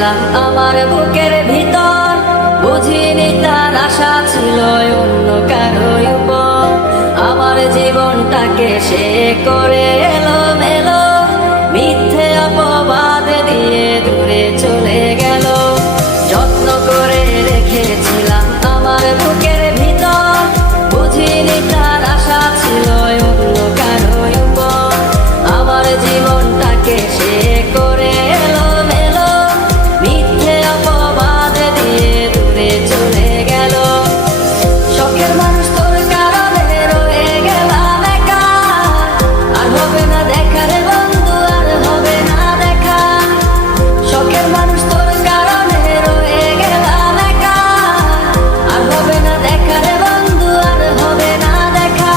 রেখেছিলাম আমার বুকের ভিতর, বুঝিনি তার আশা ছিল অন্য কারো উপর। আমার জীবনটাকে সে করে এলোমেলো, মিথ্যে অপবাদ দিয়ে দূরে চলে গেল। যত্ন করে রেখেছিলাম আমার বুকের ভিতর, বুঝিনি তার আশা ছিল অন্য কারো উপর। আমার জীবনটাকে সে করে এলোমেলো, মিথ্যে অপবাদ দিয়ে দূরে চলে গেল। শখের মানুষ তোর কারণে রয়ে গেলাম একা, আর হবে না দেখা রে বন্ধু, আর হবে না দেখা। শখের মানুষ তোর কারণে রয়ে গেলাম একা, আর হবে না দেখা রে বন্ধু, আর হবে না দেখা।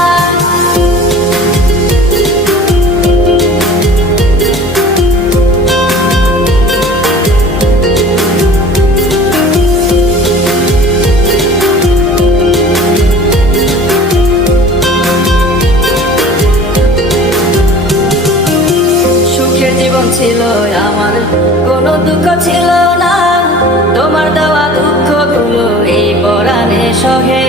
সুখের জীবন ছিল আমার, কোনো দুঃখ ছিল না। তোমার দেওয়া দুঃখগুলো এই পরাণে সহে।